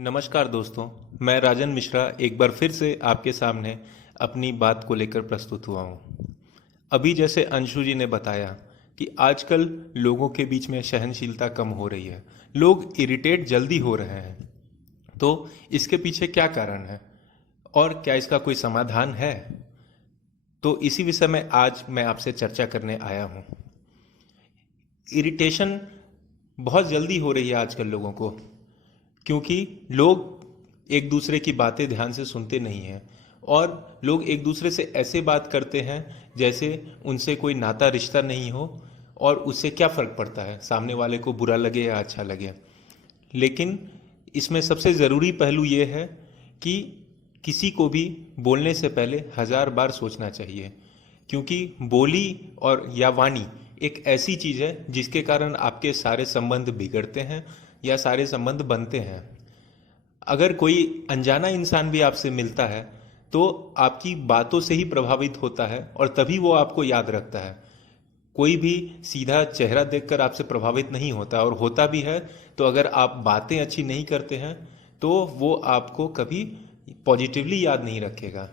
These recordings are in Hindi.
नमस्कार दोस्तों, मैं राजन मिश्रा एक बार फिर से आपके सामने अपनी बात को लेकर प्रस्तुत हुआ हूँ। अभी जैसे अंशु जी ने बताया कि आजकल लोगों के बीच में सहनशीलता कम हो रही है, लोग इरिटेट जल्दी हो रहे हैं। तो इसके पीछे क्या कारण है और क्या इसका कोई समाधान है? तो इसी विषय में आज मैं आपसे चर्चा करने आया हूँ। इरिटेशन बहुत जल्दी हो रही है आजकल लोगों को, क्योंकि लोग एक दूसरे की बातें ध्यान से सुनते नहीं हैं और लोग एक दूसरे से ऐसे बात करते हैं जैसे उनसे कोई नाता रिश्ता नहीं हो और उससे क्या फ़र्क पड़ता है, सामने वाले को बुरा लगे या अच्छा लगे। लेकिन इसमें सबसे ज़रूरी पहलू ये है कि किसी को भी बोलने से पहले 1000 बार सोचना चाहिए, क्योंकि बोली और या वाणी एक ऐसी चीज़ है जिसके कारण आपके सारे संबंध बिगड़ते हैं या सारे संबंध बनते हैं। अगर कोई अनजाना इंसान भी आपसे मिलता है तो आपकी बातों से ही प्रभावित होता है और तभी वो आपको याद रखता है। कोई भी सीधा चेहरा देखकर आपसे प्रभावित नहीं होता, और होता भी है तो अगर आप बातें अच्छी नहीं करते हैं तो वो आपको कभी पॉजिटिवली याद नहीं रखेगा।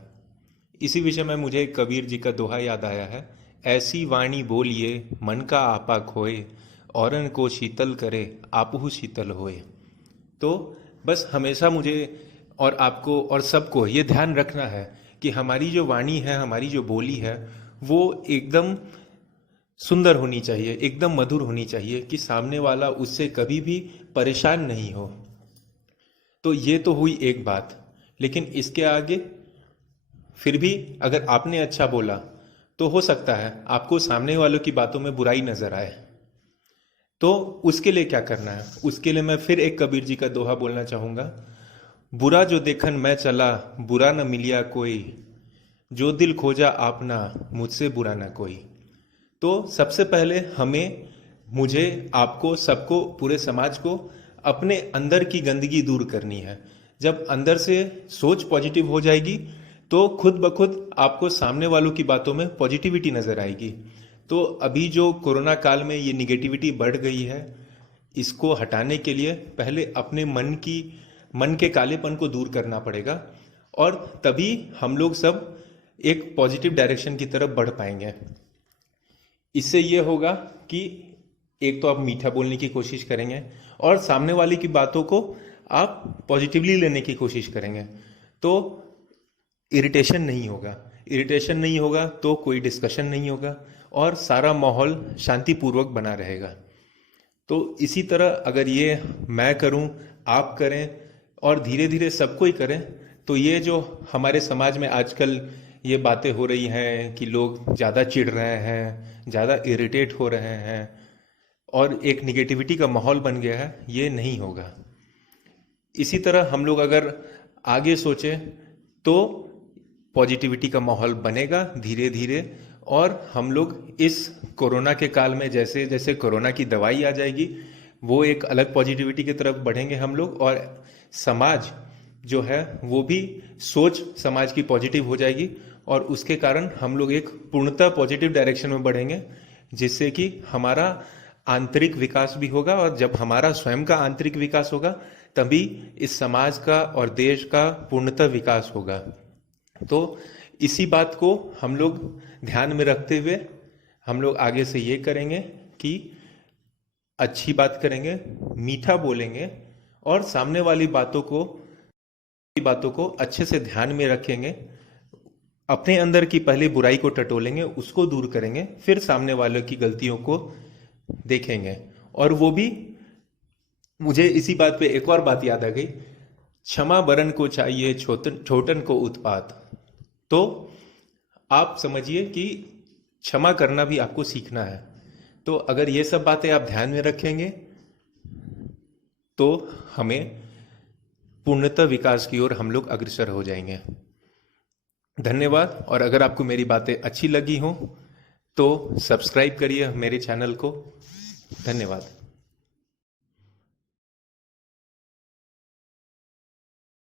इसी विषय में मुझे कबीर जी का दोहा याद आया है, ऐसी वाणी बोलिए मन का आपा खोए, औरन को शीतल करे आपहु शीतल होए। तो बस हमेशा मुझे और आपको और सबको ये ध्यान रखना है कि हमारी जो वाणी है, हमारी जो बोली है, वो एकदम सुंदर होनी चाहिए, एकदम मधुर होनी चाहिए कि सामने वाला उससे कभी भी परेशान नहीं हो। तो ये तो हुई एक बात, लेकिन इसके आगे फिर भी अगर आपने अच्छा बोला तो हो सकता है आपको सामने वालों की बातों में बुराई नजर आए। तो उसके लिए क्या करना है? उसके लिए मैं फिर एक कबीर जी का दोहा बोलना चाहूँगा, बुरा जो देखन मैं चला बुरा न मिलिया कोई, जो दिल खोजा आपना मुझसे बुरा न कोई। तो सबसे पहले हमें, मुझे, आपको, सबको, पूरे समाज को अपने अंदर की गंदगी दूर करनी है। जब अंदर से सोच पॉजिटिव हो जाएगी तो खुद ब खुद आपको सामने वालों की बातों में पॉजिटिविटी नजर आएगी। तो अभी जो कोरोना काल में ये निगेटिविटी बढ़ गई है, इसको हटाने के लिए पहले अपने मन के कालेपन को दूर करना पड़ेगा, और तभी हम लोग सब एक पॉजिटिव डायरेक्शन की तरफ बढ़ पाएंगे। इससे ये होगा कि एक तो आप मीठा बोलने की कोशिश करेंगे और सामने वाले की बातों को आप पॉजिटिवली लेने की कोशिश करेंगे, तो इरिटेशन नहीं होगा तो कोई डिस्कशन नहीं होगा और सारा माहौल शांतिपूर्वक बना रहेगा। तो इसी तरह अगर ये मैं करूं, आप करें और धीरे धीरे सबको ही करें, तो ये जो हमारे समाज में आजकल ये बातें हो रही हैं कि लोग ज़्यादा चिढ़ रहे हैं, ज़्यादा इरिटेट हो रहे हैं और एक निगेटिविटी का माहौल बन गया है, ये नहीं होगा। इसी तरह हम लोग अगर आगे सोचें तो पॉजिटिविटी का माहौल बनेगा धीरे धीरे, और हम लोग इस कोरोना के काल में जैसे जैसे कोरोना की दवाई आ जाएगी वो एक अलग पॉजिटिविटी की तरफ बढ़ेंगे हम लोग, और समाज जो है वो भी सोच समाज की पॉजिटिव हो जाएगी और उसके कारण हम लोग एक पूर्णतः पॉजिटिव डायरेक्शन में बढ़ेंगे, जिससे कि हमारा आंतरिक विकास भी होगा, और जब हमारा स्वयं का आंतरिक विकास होगा तभी इस समाज का और देश का पूर्णतः विकास होगा। तो इसी बात को हम लोग ध्यान में रखते हुए हम लोग आगे से ये करेंगे कि अच्छी बात करेंगे, मीठा बोलेंगे और सामने वाली बातों को अच्छे से ध्यान में रखेंगे। अपने अंदर की पहले बुराई को टटोलेंगे, उसको दूर करेंगे, फिर सामने वालों की गलतियों को देखेंगे। और वो भी, मुझे इसी बात पे एक और बात याद आ गई, क्षमा बरन को चाहिए छोटन को उत्पात। तो आप समझिए कि क्षमा करना भी आपको सीखना है। तो अगर ये सब बातें आप ध्यान में रखेंगे तो हमें पूर्णतः विकास की ओर हम लोग अग्रसर हो जाएंगे। धन्यवाद। और अगर आपको मेरी बातें अच्छी लगी हों तो सब्सक्राइब करिए मेरे चैनल को। धन्यवाद।